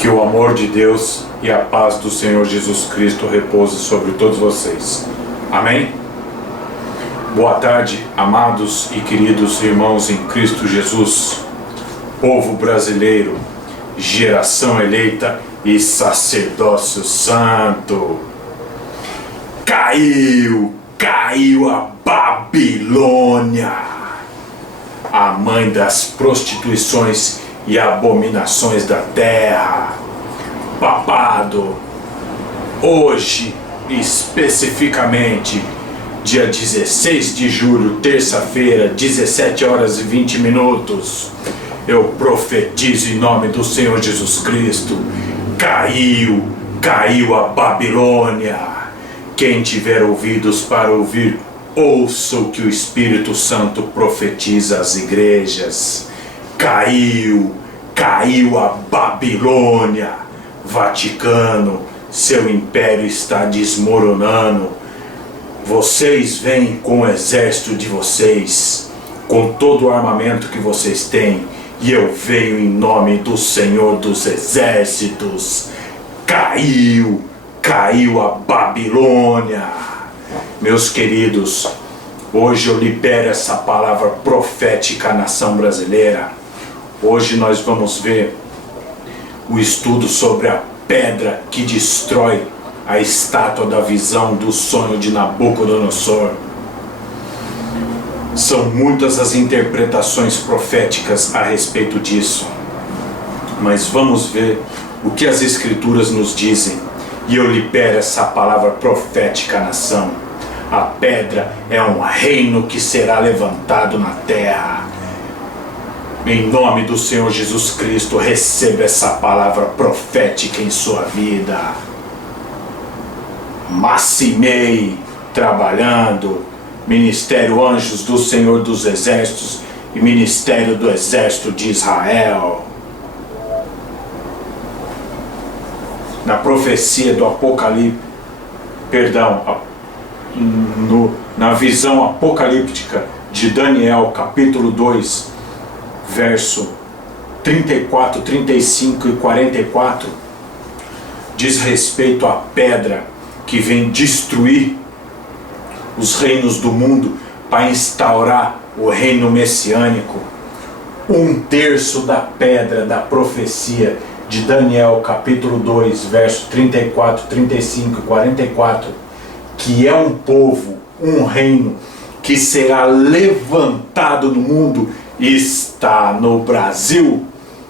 Que o amor de Deus e a paz do Senhor Jesus Cristo repouse sobre todos vocês. Amém? Boa tarde, amados e queridos irmãos em Cristo Jesus, povo brasileiro, geração eleita e sacerdócio santo. Caiu a Babilônia, a mãe das prostituições e abominações da terra. Papado, hoje, especificamente, dia 16 de julho, terça-feira, 17 horas e 20 minutos, eu profetizo em nome do Senhor Jesus Cristo, caiu a Babilônia. Quem tiver ouvidos para ouvir, ouça o que o Espírito Santo profetiza às igrejas. Caiu a Babilônia. Vaticano, seu império está desmoronando. Vocês vêm com o exército de vocês, com todo o armamento que vocês têm, e eu venho em nome do Senhor dos Exércitos. Caiu a Babilônia. Meus queridos, hoje eu libero essa palavra profética à nação brasileira. Hoje nós vamos ver o estudo sobre a pedra que destrói a estátua da visão do sonho de Nabucodonosor. São muitas as interpretações proféticas a respeito disso, mas vamos ver o que as Escrituras nos dizem, e eu libero essa palavra profética à nação. A pedra é um reino que será levantado na terra. Em nome do Senhor Jesus Cristo, receba essa palavra profética em sua vida. Massimei, trabalhando, Ministério Anjos do Senhor dos Exércitos e Ministério do Exército de Israel. Na profecia do Apocalipse, na visão apocalíptica de Daniel, capítulo 2, verso 34, 35 e 44, diz respeito à pedra que vem destruir os reinos do mundo para instaurar o reino messiânico. 1/3 da pedra da profecia de Daniel, capítulo 2, verso 34, 35 e 44, que é um povo, um reino que será levantado no mundo, está no Brasil.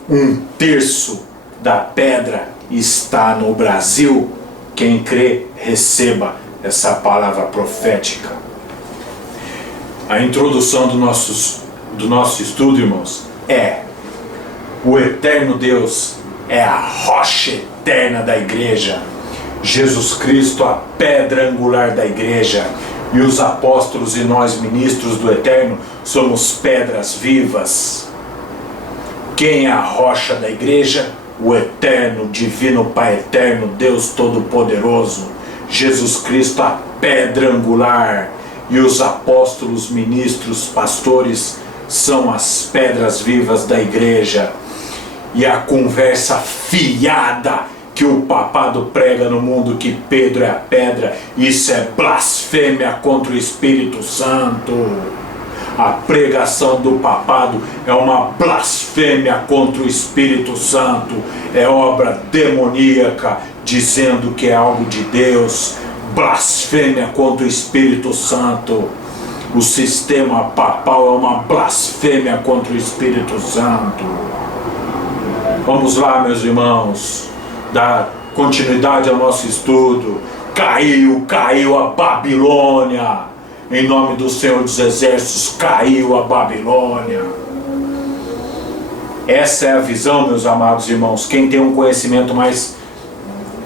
1/3 da pedra está no Brasil. Quem crê, receba essa palavra profética. A introdução do nosso estudo, irmãos, é: o eterno Deus é a rocha eterna da igreja. Jesus Cristo, a pedra angular da igreja. E os apóstolos e nós, ministros do Eterno, somos pedras vivas. Quem é a rocha da igreja? O Eterno, Divino Pai Eterno, Deus Todo-Poderoso. Jesus Cristo, a pedra angular. E os apóstolos, ministros, pastores são as pedras vivas da igreja. E a conversa fiada que o papado prega no mundo, que Pedro é a pedra, isso é blasfêmia contra o Espírito Santo. A pregação do papado é uma blasfêmia contra o Espírito Santo, é obra demoníaca, dizendo que é algo de Deus. Blasfêmia contra o Espírito Santo. O sistema papal é uma blasfêmia contra o Espírito Santo. Vamos lá, meus irmãos, dar continuidade ao nosso estudo. Caiu a Babilônia. Em nome do Senhor dos Exércitos, caiu a Babilônia. Essa é a visão, meus amados irmãos. Quem tem um conhecimento mais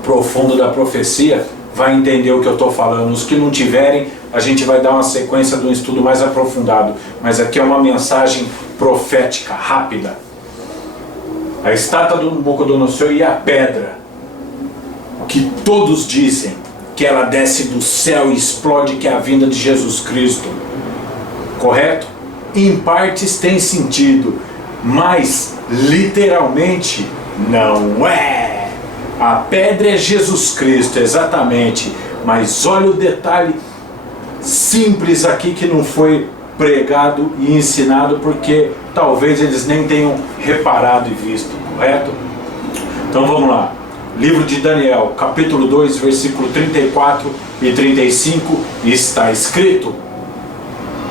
profundo da profecia vai entender o que eu estou falando. Os que não tiverem, a gente vai dar uma sequência de um estudo mais aprofundado. Mas aqui é uma mensagem profética, rápida. A estátua do Nabucodonosor e a pedra, que todos dizem que ela desce do céu e explode, que é a vinda de Jesus Cristo. Correto? Em partes tem sentido, mas literalmente não é. A pedra é Jesus Cristo, exatamente. Mas olha o detalhe simples aqui que não foi pregado e ensinado, porque talvez eles nem tenham reparado e visto, correto? Então vamos lá. Livro de Daniel, capítulo 2, versículo 34 e 35, está escrito: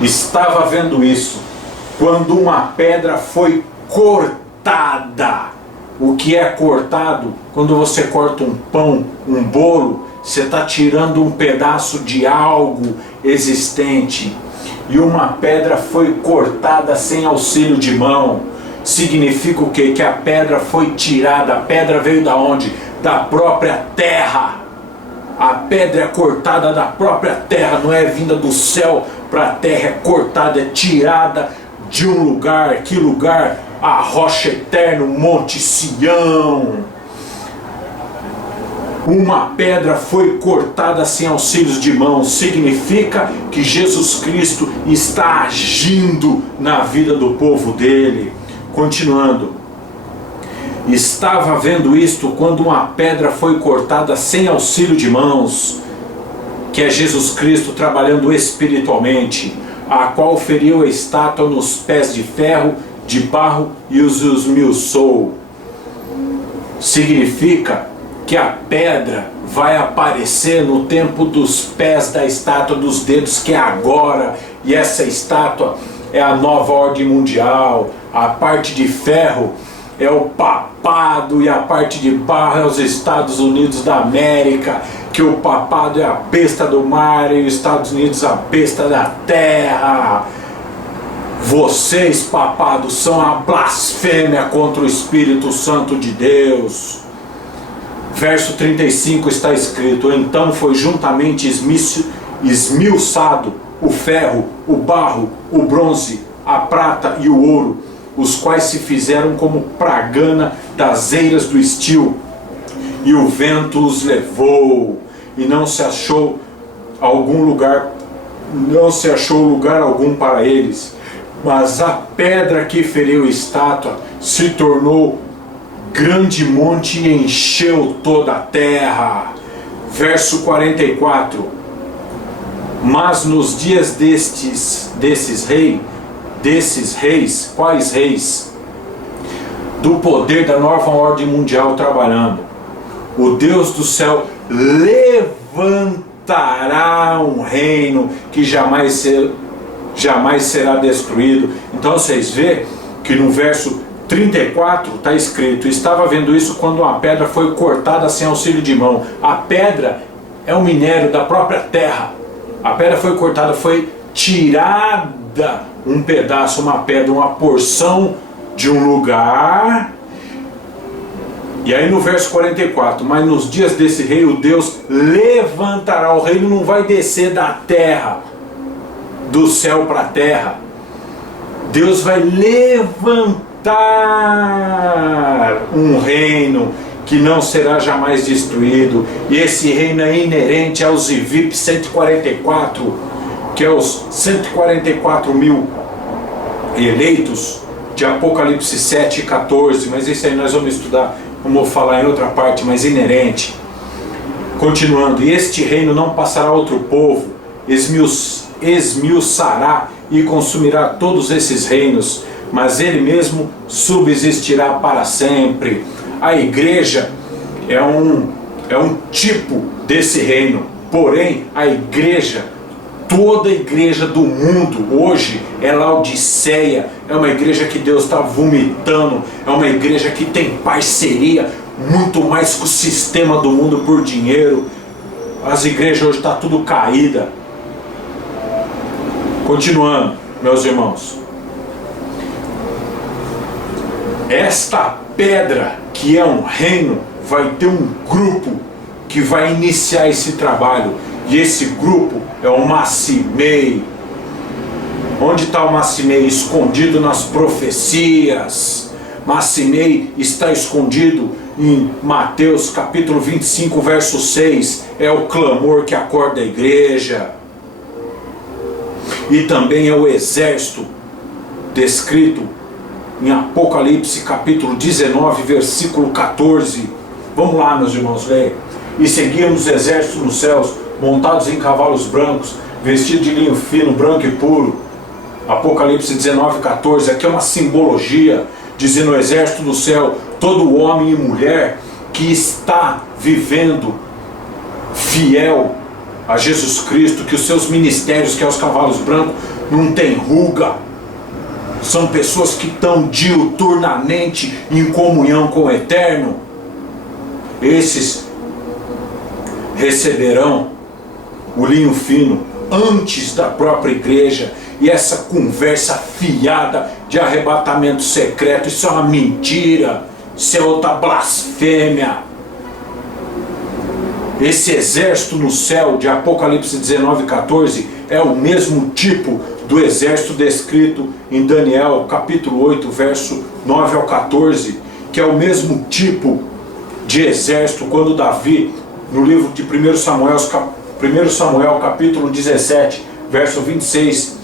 estava vendo isso quando uma pedra foi cortada. O que é cortado? Quando você corta um pão, um bolo, você está tirando um pedaço de algo existente. E uma pedra foi cortada sem auxílio de mão. Significa o quê? Que a pedra foi tirada. A pedra veio da onde? Da própria terra. A pedra é cortada da própria terra, não é vinda do céu para a terra, é cortada, é tirada de um lugar. Que lugar? A rocha eterna, o Monte Sião. Uma pedra foi cortada sem auxílios de mão. Significa que Jesus Cristo está agindo na vida do povo dele. Continuando. Estava vendo isto quando uma pedra foi cortada sem auxílio de mãos, que é Jesus Cristo trabalhando espiritualmente, a qual feriu a estátua nos pés de ferro, de barro e os esmiuçou. Significa que a pedra vai aparecer no tempo dos pés da estátua, dos dedos, que é agora. E essa estátua é a nova ordem mundial. A parte de ferro é o papado e a parte de barro é os Estados Unidos da América, que o papado é a besta do mar e os Estados Unidos a besta da terra. Vocês, papados, são a blasfêmia contra o Espírito Santo de Deus. Verso 35 está escrito: então foi juntamente esmiuçado o ferro, o barro, o bronze, a prata e o ouro, os quais se fizeram como pragana das eiras do estio, e o vento os levou, e não se achou lugar algum para eles. Mas a pedra que feriu a estátua se tornou grande monte e encheu toda a terra. Verso 44. Mas nos dias desses reis, quais reis? Do poder da nova ordem mundial trabalhando, o Deus do céu levantará um reino que jamais será destruído. Então vocês vê que no verso 34 está escrito: estava vendo isso quando uma pedra foi cortada sem auxílio de mão. A pedra é um minério da própria terra. A pedra foi cortada, foi tirada um pedaço, uma pedra, uma porção de um lugar. E aí no verso 44, mas nos dias desse rei o Deus levantará. O reino não vai descer da terra, do céu para a terra. Deus vai levantar um reino que não será jamais destruído. E esse reino é inerente aos VIP 144, que é os 144 mil eleitos de Apocalipse 7 e 14. Mas isso aí nós vamos estudar, vamos falar em outra parte, mas inerente. Continuando: e este reino não passará a outro povo, esmiuçará e consumirá todos esses reinos, mas ele mesmo subsistirá para sempre. A igreja é um tipo desse reino. Porém, a igreja, toda a igreja do mundo hoje é Laodiceia, é uma igreja que Deus está vomitando, é uma igreja que tem parceria muito mais com o sistema do mundo por dinheiro. As igrejas hoje estão tudo caída. Continuando, meus irmãos, esta pedra, que é um reino, vai ter um grupo que vai iniciar esse trabalho. E esse grupo é o Massimei. Onde está o Massimei? Escondido nas profecias. Massimei está escondido em Mateus capítulo 25, verso 6. É o clamor que acorda a igreja. E também é o exército descrito em Apocalipse capítulo 19, versículo 14. Vamos lá, meus irmãos, leia. E seguiam os exércitos nos céus, montados em cavalos brancos, vestidos de linho fino, branco e puro. Apocalipse 19:14, aqui é uma simbologia, dizendo o exército do céu, todo homem e mulher que está vivendo fiel a Jesus Cristo, que os seus ministérios, que é os cavalos brancos, não tem ruga. São pessoas que estão diuturnamente em comunhão com o Eterno. Esses receberão o linho fino antes da própria igreja. E essa conversa fiada de arrebatamento secreto, isso é uma mentira, isso é outra blasfêmia. Esse exército no céu de Apocalipse 19:14 é o mesmo tipo do exército descrito em Daniel capítulo 8, verso 9 ao 14, que é o mesmo tipo de exército quando Davi, no livro de 1 Samuel capítulo 17, verso 26,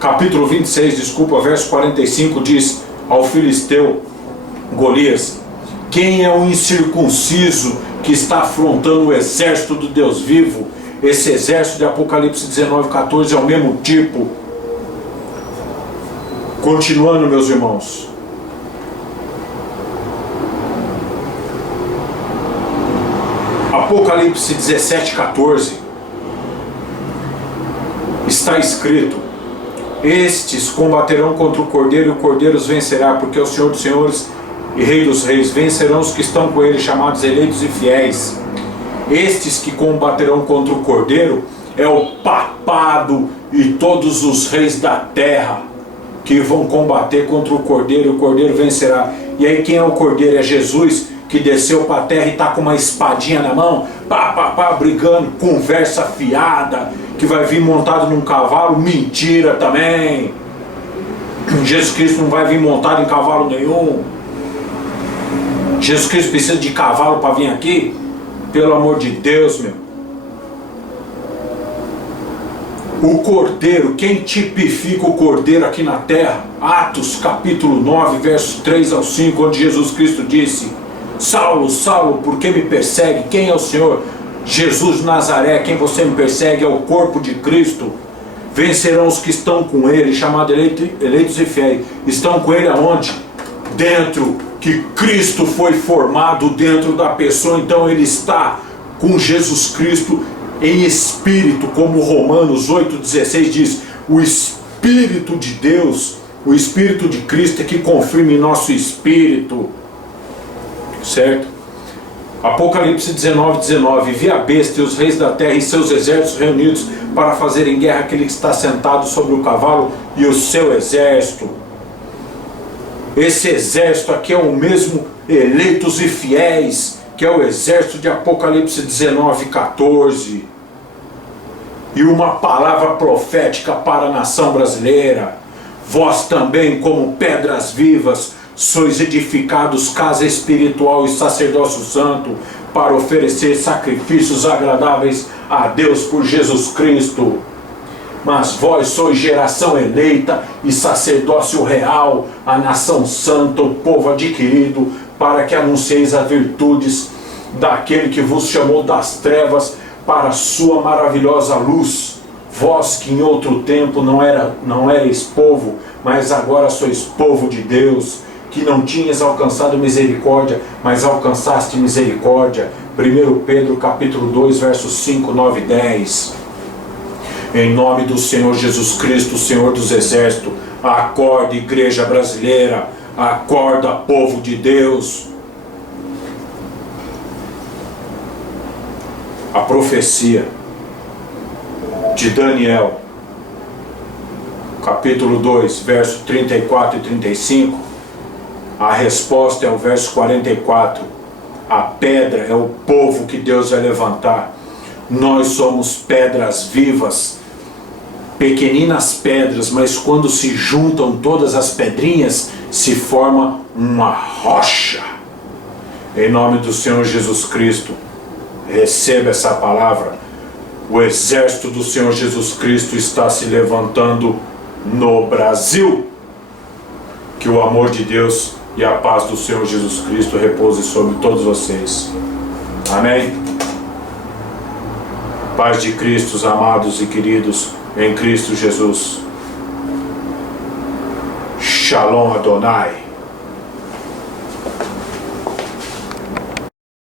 capítulo 26, desculpa, verso 45, diz ao filisteu Golias: quem é o incircunciso que está afrontando o exército do Deus vivo? Esse exército de Apocalipse 19:14 é o mesmo tipo. Continuando, meus irmãos, Apocalipse 17:14 está escrito: estes combaterão contra o Cordeiro e o Cordeiro os vencerá, porque é o Senhor dos senhores e Rei dos reis. Vencerão os que estão com ele, chamados eleitos e fiéis. Estes que combaterão contra o Cordeiro é o papado e todos os reis da terra que vão combater contra o Cordeiro, e o Cordeiro vencerá. E aí quem é o Cordeiro? É Jesus, que desceu para a terra e está com uma espadinha na mão, brigando, conversa fiada, que vai vir montado num cavalo. Mentira também. Jesus Cristo não vai vir montado em cavalo nenhum. Jesus Cristo precisa de cavalo para vir aqui? Pelo amor de Deus, meu. O Cordeiro, quem tipifica o Cordeiro aqui na terra? Atos capítulo 9, verso 3 ao 5, onde Jesus Cristo disse: Saulo, Saulo, por que me persegue? Quem é o Senhor? Jesus de Nazaré, quem você me persegue? É o corpo de Cristo. Vencerão os que estão com ele, chamado eleitos e fiéis. Estão com ele aonde? Dentro, que Cristo foi formado dentro da pessoa, então ele está com Jesus Cristo em espírito, como Romanos 8,16 diz: o Espírito de Deus, o Espírito de Cristo é que confirma em nosso espírito, certo? Apocalipse 19:19: vi a besta e os reis da terra e seus exércitos reunidos para fazerem guerra àquele que está sentado sobre o cavalo e o seu exército. Esse exército aqui é o mesmo eleitos e fiéis, que é o exército de Apocalipse 19:14. E uma palavra profética para a nação brasileira: vós também, como pedras vivas, sois edificados casa espiritual e sacerdócio santo, para oferecer sacrifícios agradáveis a Deus por Jesus Cristo. Mas vós sois geração eleita e sacerdócio real, a nação santa, o povo adquirido, para que anuncieis as virtudes daquele que vos chamou das trevas para a sua maravilhosa luz. Vós que em outro tempo não erais povo, mas agora sois povo de Deus, que não tinhas alcançado misericórdia, mas alcançaste misericórdia. 1 Pedro capítulo 2, versos 5, 9 e 10. Em nome do Senhor Jesus Cristo, Senhor dos exércitos, acorda, igreja brasileira, acorda, povo de Deus. A profecia de Daniel, capítulo 2, verso 34 e 35, a resposta é o verso 44. A pedra é o povo que Deus vai levantar. Nós somos pedras vivas, pequeninas pedras, mas quando se juntam todas as pedrinhas, se forma uma rocha. Em nome do Senhor Jesus Cristo, receba essa palavra. O exército do Senhor Jesus Cristo está se levantando no Brasil. Que o amor de Deus e a paz do Senhor Jesus Cristo repouse sobre todos vocês. Amém? Paz de Cristo, amados e queridos, em Cristo Jesus. Shalom Adonai.